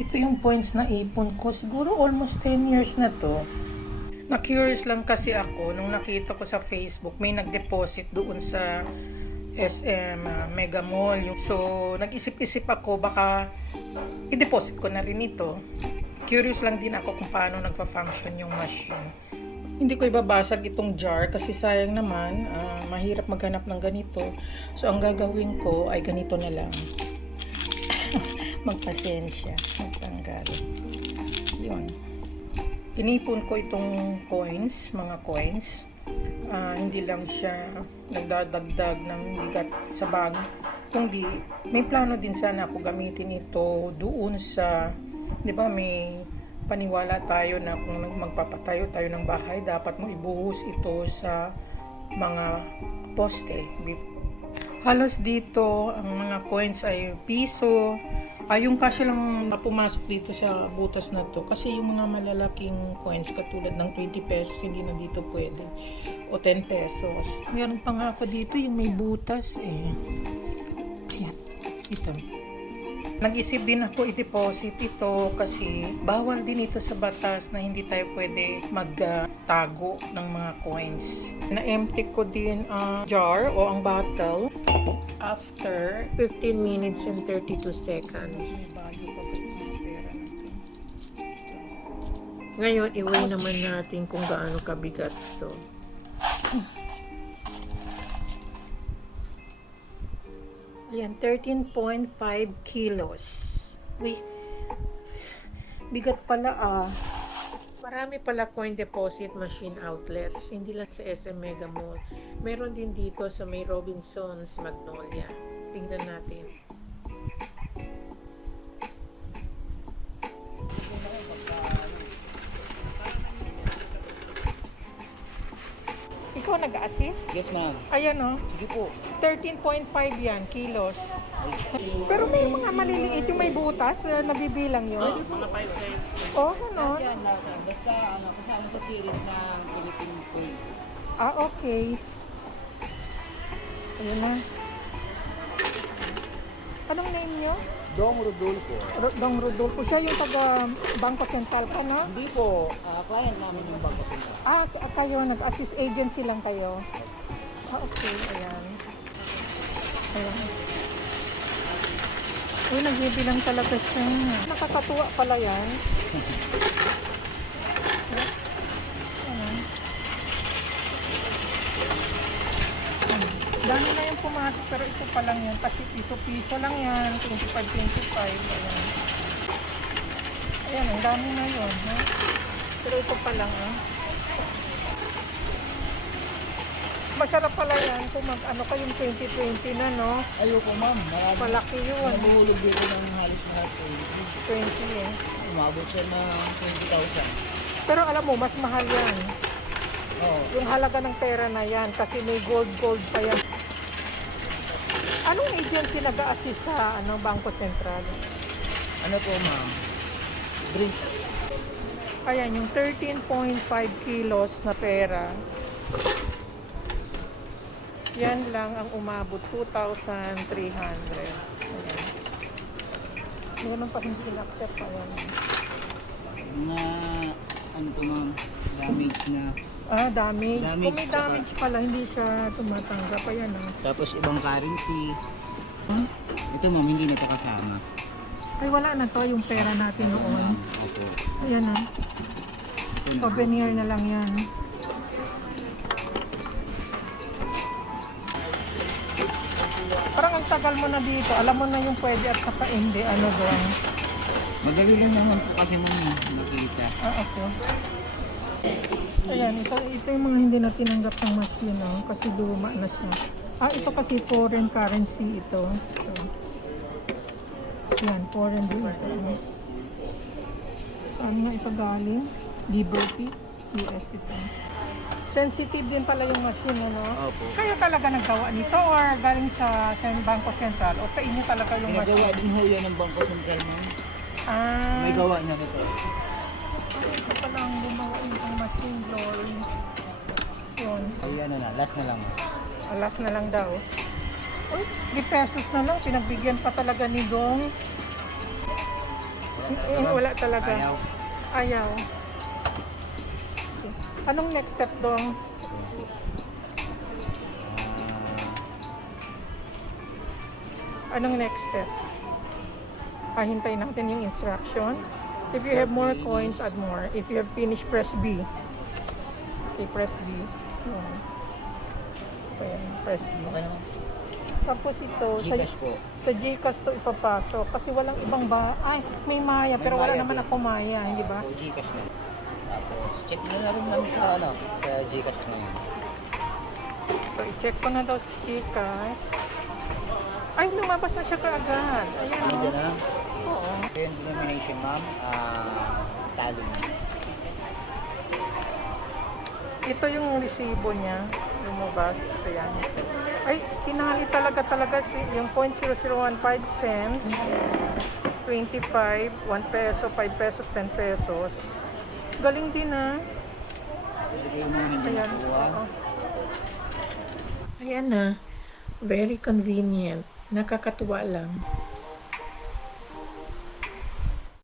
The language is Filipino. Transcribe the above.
Ito yung points na ipon ko. Siguro almost 10 years na to. Na-curious lang kasi ako nung nakita ko sa Facebook may nag-deposit doon sa SM Mega Mall. So, nag-isip-isip ako baka i-deposit ko na rin ito. Curious lang din ako kung paano nagpa-function yung machine. Hindi ko ibabasag itong jar kasi sayang naman, mahirap maghanap ng ganito. So, ang gagawin ko ay ganito na lang. Magpasensya, magtanggal. Yun. Inipon ko itong coins, mga coins. Hindi lang siya nagdadagdag ng bigat sa bag. Kundi, may plano din sana ako gamitin ito doon sa, di ba may paniwala tayo na kung magpapatayo tayo ng bahay, dapat mo ibuhos ito sa mga poste. Halos dito, ang mga coins ay piso. Yung kasi lang pumasok dito sa butas na to. Kasi yung mga malalaking coins katulad ng 20 pesos, hindi na dito pwede. O 10 pesos. Meron pa nga ako dito yung may butas eh. Yan. Ito. Nag-isip din ako i-deposit ito kasi bawal din ito sa batas na hindi tayo pwede magtago ng mga coins. Na-empty ko din ang jar o ang bottle after 15 minutes and 32 seconds. Ngayon, i-weigh naman natin kung gaano kabigat ito. Ayan, 13.5 kilos. Uy, bigat pala Marami pala coin deposit machine outlets. Hindi lang sa SM Mega Mall. Meron din dito sa may Robinsons Magnolia. Tingnan natin. Ikaw nag-assist? Yes, ma'am. Ayan Sige po. 13.5 yan, kilos. Pero may mga maliliit yung may butas, nabibilang yun. Mga 5 size. Oh, ganon. Yan, basta kasama sa series ng Philippine Coin. Okay. Ayun na. Anong name nyo? Dong Rodolfo. Dong Rodolfo. Siya yung taga Bangko Sentral ka, no? Hindi po, client namin yung Bangko Sentral. Kayo, nag-assist agency lang kayo. Okay, ayan. Ayan. Uy, nagbibilang talaga siya. Nakakatuwa pala yan. Ayan. Dami na yung pumasok pero ito pa lang yan. Kasi piso-piso lang yan. 25-25. Ayan. Ayan, ang dami na yun. Ha? Pero ito pa lang. Masarap pala yan kung mag-ano kayong 2020 na, no? Ayoko, ma'am. Malaki yun. Nabuhulog dito ng halos na 20 eh. Umabot siya ng 20,000. Pero alam mo, mas mahal yan. Oo. Yung halaga ng pera na yan kasi may gold pa yan. Anong agency nag-a-assist sa Bangko Sentral? Ano po, ma'am? Drinks. Ayan, yung 13.5 kilos na pera. Yan lang ang umabot, 2,300. Ayan. Meron pa hindi in-accept. Ayan. Mga, ano po, ma'am? Damage na. Damage. Damage Kung may damage pala, hindi siya tumatanggap. Ayan, Tapos ibang currency. Ito, ma'am, hindi na ito kasama. Ay, wala na to yung pera natin noon. Opo. Ayan Ito na. Souvenir na lang yan. Parang ang tagal mo na dito. Alam mo na yung pwede at saka hindi. Ano doon? Madali lang naman po kasi, ma'am, nakita. Okay. Ayan, ito yung mga hindi na tinanggap ng machine, kasi luma na siya. Ito kasi foreign currency ito. Yan, foreign din ito. Saan nga ito galing? Liberty, US ito. Sensitive din pala yung machine, Opo. Kayo talaga naggawa nito or galing sa Bangko Sentral o sa inyo talaga yung Ginagawa machine? din ho yan ng Bangko Sentral, ma'am. May May gawa niya nito. ito palang gumawa yung machine, Glory. Yun. Ay, ano na, last na lang. Alas na lang daw. Uy, 3 pesos na lang. Pinagbigyan pa talaga ni Dong. Wala talaga. Ayaw. Ayaw. Anong next step dong? Anong next step? Hintayin natin yung instruction. If you have more coins, add more. If you have finished, press B. Okay, press B. Ayan, press B. Okay naman. Tapos ito, Gcash po. sa Gcash to ipapasok. Kasi walang ibang Ay, may Maya, pero wala Maya naman po. ako Maya, hindi ba? So, Gcash na. Tapos, check na rin namin sa, sa Gcash na yun. So, i-check ko na daw sa Gcash. Ay, lumabas na siya kaagad. Ayan, Nandiyan na. Oo. Ito yung denomination, ma'am. Talo na. Ito yung resibo niya. Lumabas. Ayan. Ay, tinali talaga yung 0.0015 cents, 25, 1 peso, 5 pesos, 10 pesos. Galing din ah. Sige yung mga hindi Ayan. nakuha. Oo. Ayan na. Very convenient. Nakakatuwa lang.